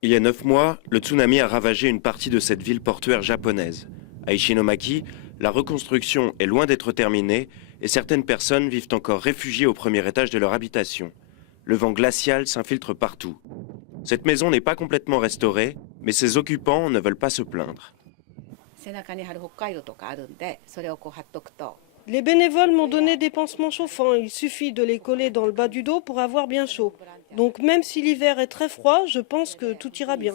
Il y a 9 mois, le tsunami a ravagé une partie de cette ville portuaire japonaise. À Ishinomaki, la reconstruction est loin d'être terminée et certaines personnes vivent encore réfugiées au premier étage de leur habitation. Le vent glacial s'infiltre partout. Cette maison n'est pas complètement restaurée, mais ses occupants ne veulent pas se plaindre. Les bénévoles m'ont donné des pansements chauffants. Il suffit de les coller dans le bas du dos pour avoir bien chaud. Donc même si l'hiver est très froid, je pense que tout ira bien.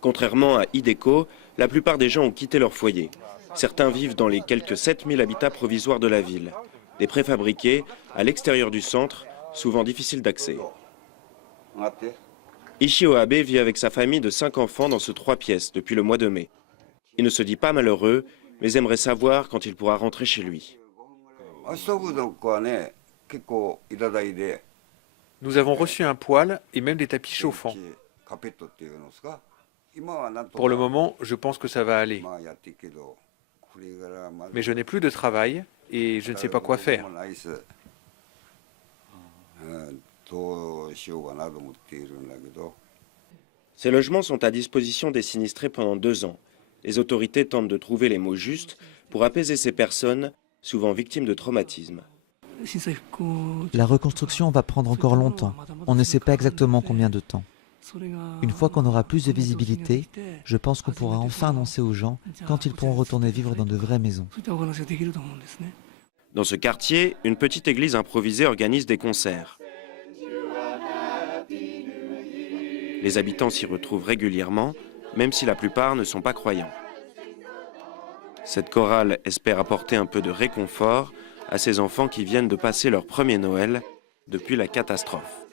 Contrairement à Hideko, la plupart des gens ont quitté leur foyer. Certains vivent dans les quelques 7000 habitats provisoires de la ville. Des préfabriqués, à l'extérieur du centre, souvent difficiles d'accès. Ishio Abe vit avec sa famille de 5 enfants dans ce 3 pièces depuis le mois de mai. Il ne se dit pas malheureux, mais aimerait savoir quand il pourra rentrer chez lui. Nous avons reçu un poêle et même des tapis chauffants. Pour le moment, je pense que ça va aller. Mais je n'ai plus de travail et je ne sais pas quoi faire. Ces logements sont à disposition des sinistrés pendant 2 ans. Les autorités tentent de trouver les mots justes pour apaiser ces personnes, souvent victimes de traumatismes. La reconstruction va prendre encore longtemps. On ne sait pas exactement combien de temps. Une fois qu'on aura plus de visibilité, je pense qu'on pourra enfin annoncer aux gens quand ils pourront retourner vivre dans de vraies maisons. Dans ce quartier, une petite église improvisée organise des concerts. Les habitants s'y retrouvent régulièrement, même si la plupart ne sont pas croyants. Cette chorale espère apporter un peu de réconfort à ces enfants qui viennent de passer leur premier Noël depuis la catastrophe.